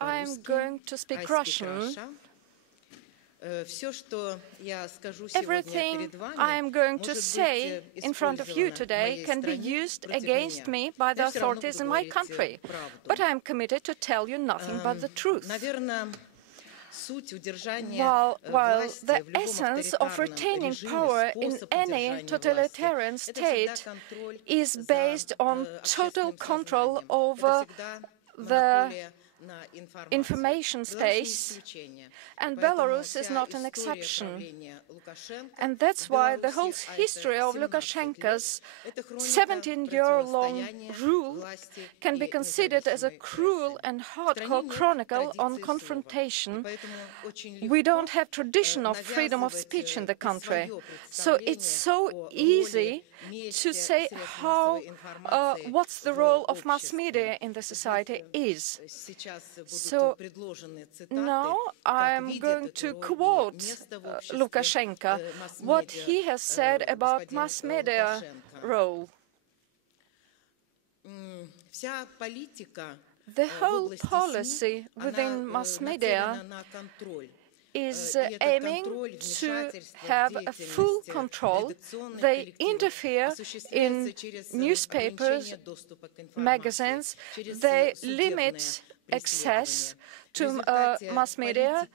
I'm going to speak Russian. Everything I am going to say in front of you today can be used against me by the authorities in my country, but I am committed to tell you nothing but the truth. While the essence of retaining power in any totalitarian state is based on total control over the information space, and Belarus is not an exception. And that's why the whole history of Lukashenko's 17-year-long rule can be considered as a cruel and hardcore chronicle on confrontation. We don't have tradition of freedom of speech in the country, so it's so easy to say what's the role of mass media in the society is. So now I'm going to quote Lukashenko, what he has said about mass media role. The whole policy within mass media is aiming to have a full control. They interfere in newspapers, magazines, they limit access to mass media,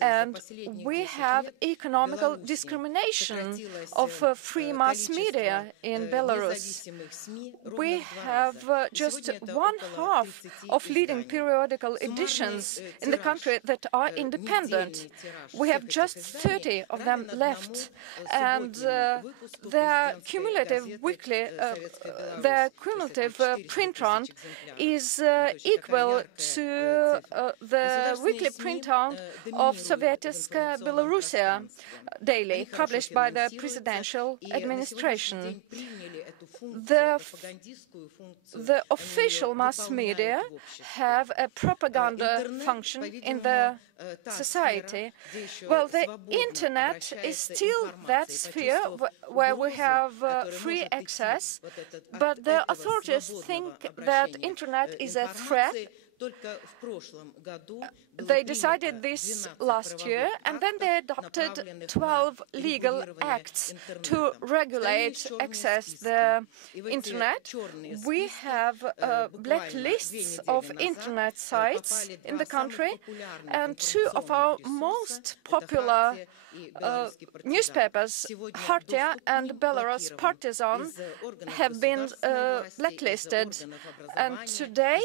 and we have economical discrimination of free mass media in Belarus. We have just 1/2 of leading periodical editions in the country that are independent. We have just 30 of them left, and their cumulative print run is equal to the weekly print run of Sovietskaya Belarusia daily, published by the presidential administration. The official mass media have a propaganda function in the society. Well, the internet is still that sphere where we have free access, but the authorities think that internet is a threat. They decided this last year, and then they adopted 12 legal acts to regulate access to the internet. We have blacklists of internet sites in the country, and 2 of our most popular newspapers, Hartia and Belarus Partizan, have been blacklisted, and today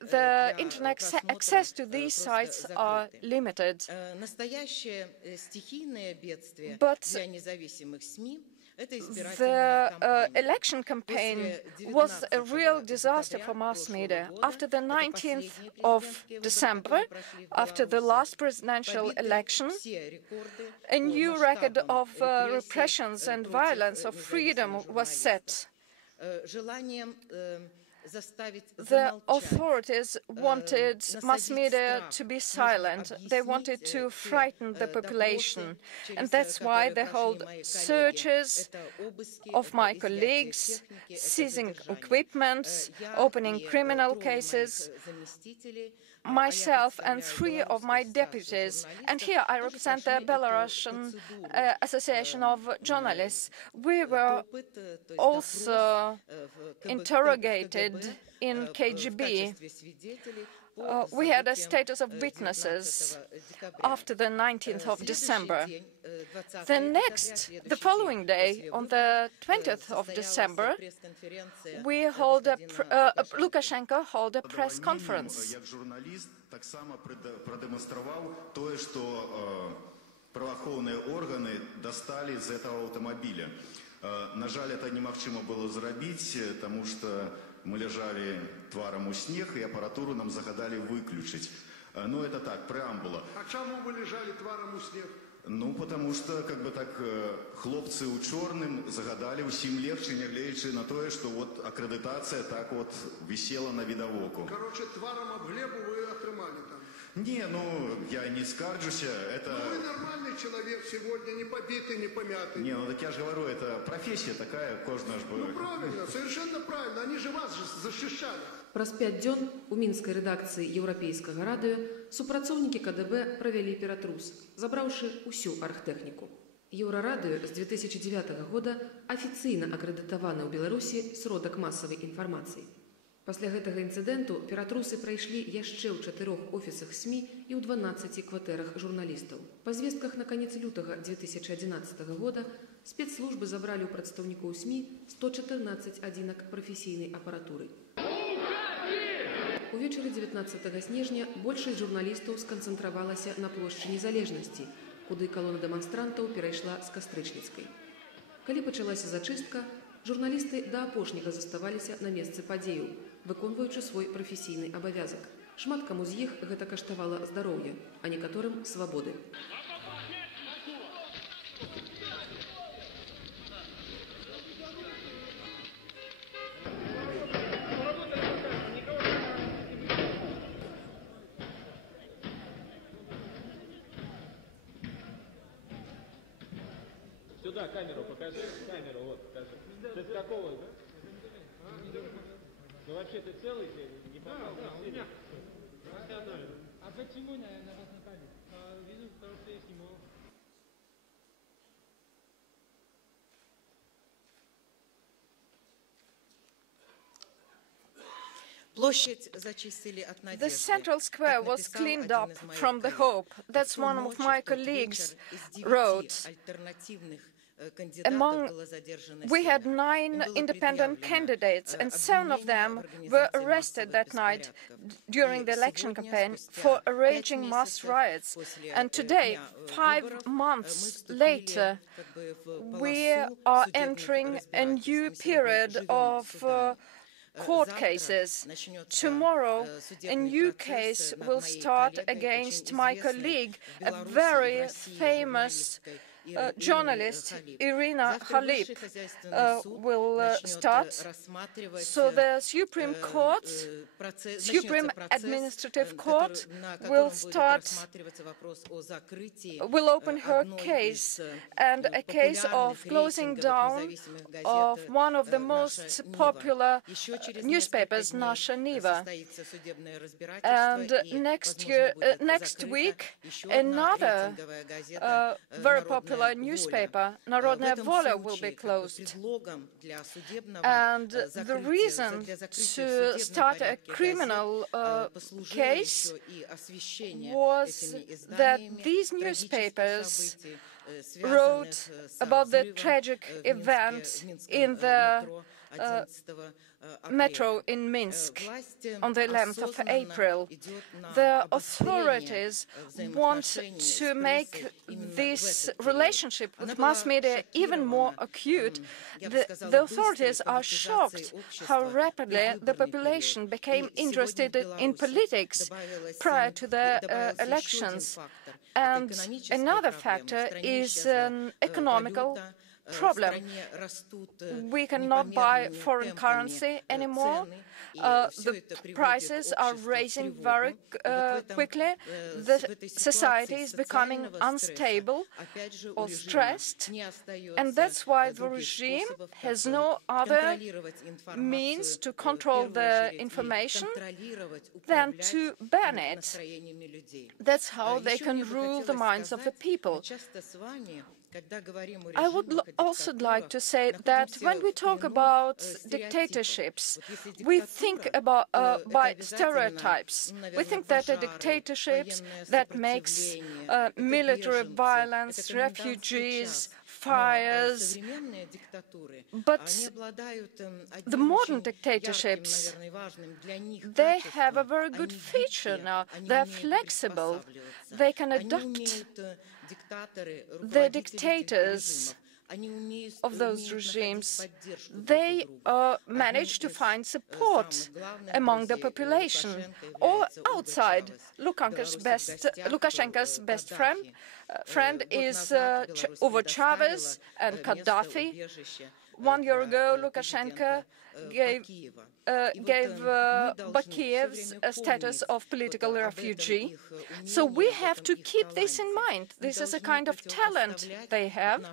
the internet access to these sites are limited. But the election campaign was a real disaster for mass media. After the 19th of December, after the last presidential election, a new record of repressions and violence of freedom was set. The authorities wanted mass media to be silent. They wanted to frighten the population. And that's why they hold searches of my colleagues, seizing equipment, opening criminal cases, myself and 3 of my deputies. And here I represent the Belarusian Association of Journalists. We were also interrogated in KGB. We had a status of witnesses after the 19th of December. The following day, on the 20th of December, Lukashenko held a press conference. Правоохоўныя органы дасталі з этого аўтамабіля. На жаль, это немагчыма было зрабіць, таму што мы ляжалі тварам у снег, і апаратуру нам загадалі выключыць. Ну, это так, преамбула. А чаму вы лежалі тварам у снег? Ну, потому что, как бы так, хлопцы у чорным загадали усім легче, нягледзячы на тое, што вот акрэдытацыя так вот висела на відавоку. Короче, тварам об глебу вы атрымалі там. Не, ну, я не скарджуся, это... Ну, вы нормальный человек. человек сегодня не побитый, не помятый. Не, ну так я же говорю, это профессия такая, кожна ж Ну правильно, совершенно правильно, они же вас защищали. Праз 5 дзён у мінскай рэдакцыі еўрапейскага радыё супрацоўнікі КДБ правялі ператрус, забраўшы ўсю аргтэхніку. Еўрарадыё з 2009 года афіцыйна акрэдытаваны ў Беларусі сродак масавай інфармацыі. Пасля гэтага інцыдэнту ператрусы прайшлі яшчэ ў 4 офісах СМІ і ў 12 кватэрах журналістаў. Па звестках на канец лютага 2011 года спецслужбы забралі ў прадстаўнікоў СМІ 114 адзінак прафесійнай апаратуры. Увечары 19 снежня большасць журналістаў сканцэнтравалася на плошчы Незалежнасці, куды калона дэманстрантаў перайшла з Кастрычніцкай. Калі пачалася зачыстка, журналісты да апошняга заставаліся на месцы падзеяў, выконваючы свой прафесійны абавязак. Шмат каму з іх гэта каштавала здароўя, а некаторым свабоды. Сюда камеру покажи, камеру, вот, покажи. Ты с какого, да? Ну вообще ты целый, не попал? Да, у меня. А почему на вас напали? Вижу, потому что я снимал. The central square was cleaned up from the hope. That's one of my colleagues wrote. We had 9 independent candidates, and 7 of them were arrested that night during the election campaign for arranging mass riots. And today, 5 months later, we are entering a new period of court cases. Tomorrow, a new case will start against my colleague, a very famous journalist, Irina Khalip, will start. So the Supreme Court, Supreme Administrative Court, will open her case, and a case of closing down of one of the most popular newspapers, Nasha Niva. And next week, another very popular newspaper, Narodnaya Voля, will be closed. And the reason to start a criminal case was that these newspapers wrote about the tragic event in the metro in Minsk on the 11th of April. The authorities want to make this relationship with mass media even more acute. The authorities are shocked how rapidly the population became interested in politics prior to the elections. And another factor is an economical problem. We cannot buy foreign currency anymore. The prices are rising very quickly. The society is becoming unstable or stressed, and that's why the regime has no other means to control the information than to ban it. That's how they can rule the minds of the people. I would also like to say that when we talk about dictatorships, we think about by stereotypes. We think that a dictatorship that makes military violence, refugees, fires. But the modern dictatorships, they have a very good feature now. They're flexible. They can adapt. The dictators of those regimes, they manage to find support among the population or outside. Lukashenko's best friend is Hugo Chavez and Gaddafi. 1 year ago, Lukashenko gave Bakiev's a status of political refugee. So we have to keep this in mind. This is a kind of talent they have,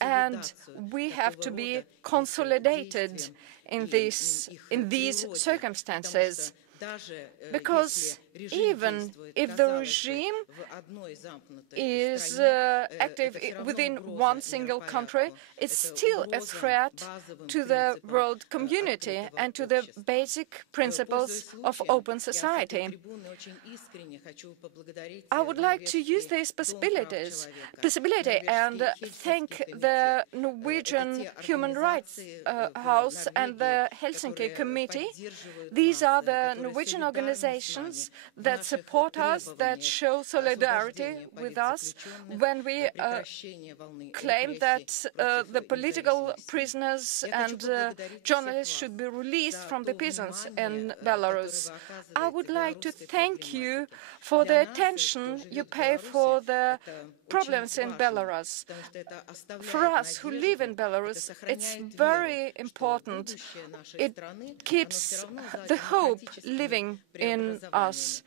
and we have to be consolidated in these circumstances. Because even if the regime is active within one single country, it's still a threat to the world community and to the basic principles of open society. I would like to use this possibility and thank the Norwegian Human Rights House and the Helsinki Committee. These are the Norwegian organizations that support us, that show solidarity with us when we claim that the political prisoners and journalists should be released from the prisons in Belarus. I would like to thank you for the attention you pay for the problems in Belarus. For us who live in Belarus, it's very important. It keeps the hope living in us.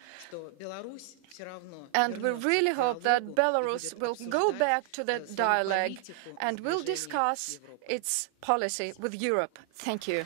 And we really hope that Belarus will go back to the dialogue and will discuss its policy with Europe. Thank you.